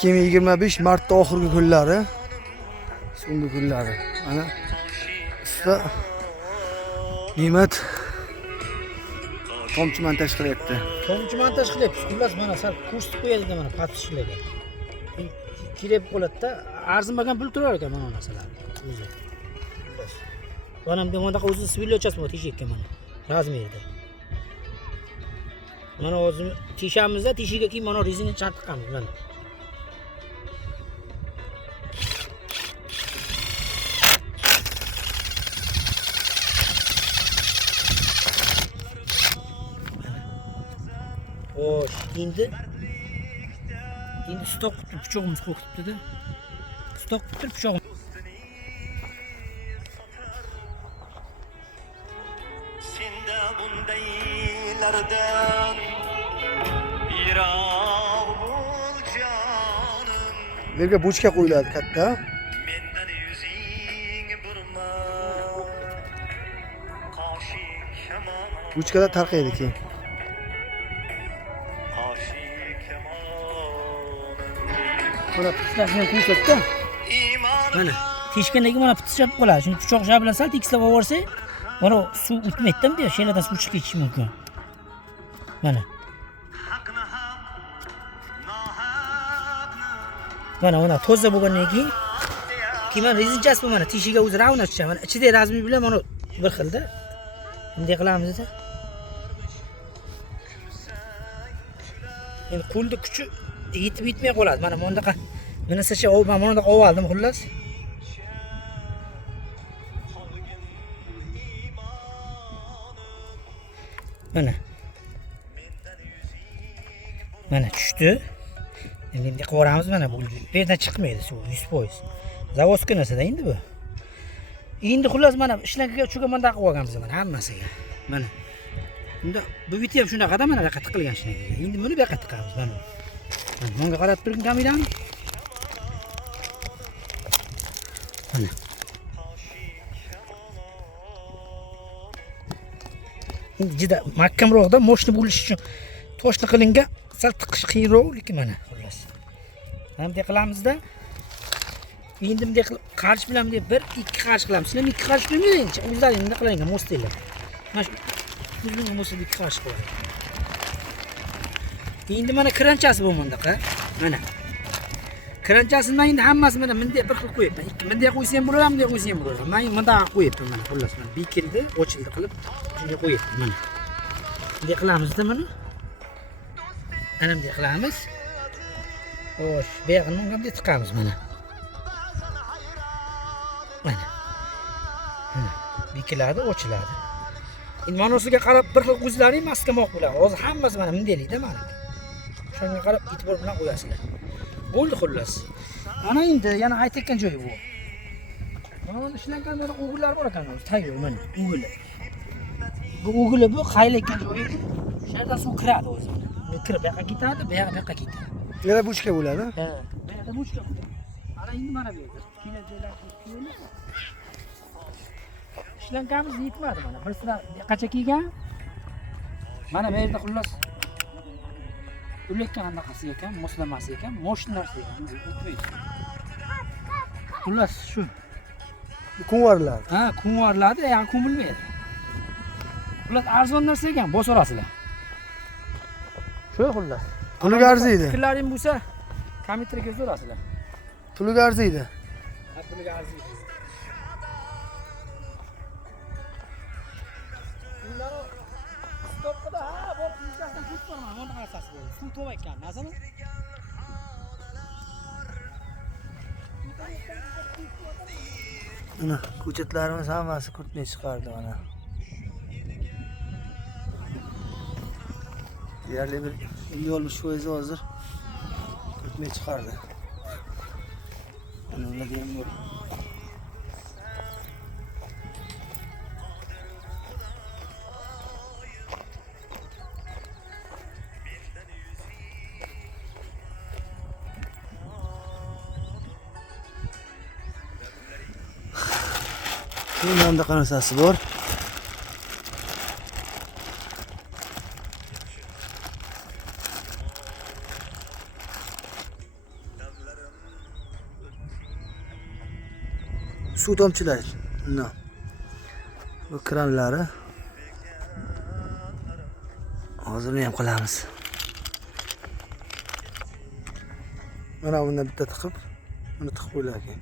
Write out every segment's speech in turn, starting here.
...2025 Mart'ta oxirgi kunlari, so'nggi kunlari. Mana usta Ne'mat tomchi montaj qilyapti. Tomchi montaj qilyapmiz. Xullas mana sal ko'rsatib qo'yadi mana patishlarga. Kirib qoladi-da, arzimagan pul turar ekan mana narsalar. O'zi. Xullas. Mana bu yoqda o'zi svilyochasi bor teshikka mana. Razmerda. Mana o'zi teshamizda, teshiga keyin mana rezina chartqamiz mana. Xo'sh, endi stok pichog'imiz qo'yibdi-da. Stok bitirib pichog'imiz. Senda bundaylardan yiroq bo'l jonim. Bu yerga bochka qo'yiladi katta. Mendan yuzing burma. Qoshik kamon. Bochkada tarqaydi keyin. Mana pishlashni qo'ysak-da. Mana teshkandagi mana pishlab qoladi. Shuni pichoq bilan sal tekislab olsak, mana suv o'tmaydi-da, bu sheladan suv chiqib ketishi mumkin. Mana. Mana toza bo'lgandan keyin mana rezinchasi mana teshiga o'zi ravna tushadi. Mana ichida razmi bilan mana bir xilda. Bunday qilamiz-da. Endi qo'lda kuchi yetib yetmay qoladi. Mana bundaqa minisicha mana bundaqa oldim xullas. Mana tushdi. Endi qo'ramiz mana bu yerdan chiqmaydi suv 100%. Zavodskiy narsa-da endi bu. Endi xullas mana ishlangan uchiga bundaqa qilib olganmiz mana hammasiga. Mana. Bunda bu biti ham shunaqa-da mana bu yoqqa tiqilgan shunday. Endi buni bu yoqqa tiqamiz mana. Bunga qarab turing kamerani. Mana. Endi juda mahkamroqda moshina bo'lish uchun toshli qilingan sal tiqish qiyinroq, lekin mana xullas. Mana bunday qilamiz-da. Endi bunday qilib qarsh bilan bunday 1-2 qarsh qilamiz. Sizlar 2 qarsh qilmayinchi, o'zlaringiz bunday qilingan mostlar. Mana shu bizning mostga 2 qarsh qo'ying. Endi mana kranchasi bu bundaqa. Mana. Kranchasini men endi hammasini mana bunday bir xil qo'yibman. Bunday qo'ysa ham bo'laveradi, bunday qo'ysa ham bo'laveradi. Men bundaqa qo'yibman mana xullas mana bekildi, ochildi qilib bunday qo'yibman mana. Bunday qilamiz-da mana. Ana bunday qilamiz. Xo'sh, bu yoqni bunday tiqamiz mana. Mana. Bekiladi, ochiladi. Endi manosiga qarab bir xil o'zlaring maskamoq bo'ladi. Hozir hammasi mana bundaylikda mana. Shunga qarab e'tibor bilan qo'yasizlar. Bo'ldi xullas. Mana endi yana aytayotgan joyi bu. Mana ishlangan mana o'g'illar bor ekan, tayyor mana o'g'il. Bu o'g'ili bu qaylayotgan joyi. Shu yerdan suv kiradi o'zi. Kirib bu yoqqa ketadi, bu yoqqa ketadi. Yana bochka bo'ladi. Ha, bu yerda bochka bo'ladi. Ana endi mana bu yerda. Kela joylar kiyilib. Ishlanganimiz yetmadi mana. Bir sira qancha kiygan? Mana bu yerda xullas ulayotgan anaqasi ekan, moslamasi ekan, moshinalar ekan, o'tmaydi. Xullas shu. Kunvarlar. Ha, kunvarlarda ham ko'milmaydi. Xullas arzon narsa ekan, bosorasizlar. Shu xullas. Puliga arziydi. Fikrlaring bo'lsa, kommentariyga so'rasizlar. Puliga arziydi. Ha, puliga arziydi. Stopda ha, bor yuzasidan kut borman, mana qarsasi bo'ldi. Suv to'g'ay ekan, nazarmi? Mana ko'chatlarimiz hammasi kurtmay chiqardi mana. Deyarli bir 50-60% hozir kurtmay chiqardi. Mana ularga ham bor. Bunun ham narsasi bor. Suv tomchilash. Bu kranlari. Hozir ham qilamiz. Mana bundan bitta tiqib, buni tiqib qo'ylar ekan.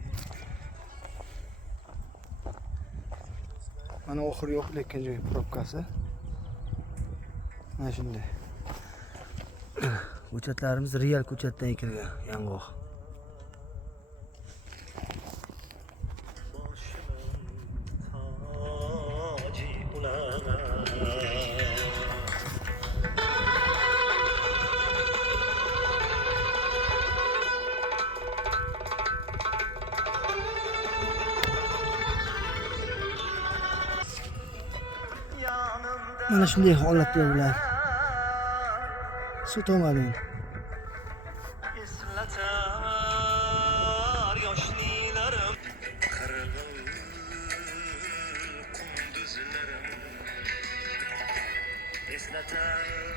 Mana oxiri yo'q lekin joy probkasi. Mana shunday. Ko'chatlarimiz real ko'chatdan ekilgan, yong'oq. Taci ulana. Mana shunday holatda ular. Suv tomadi. Eslatar yoshlilarim qirg'in qunduzlarim eslatar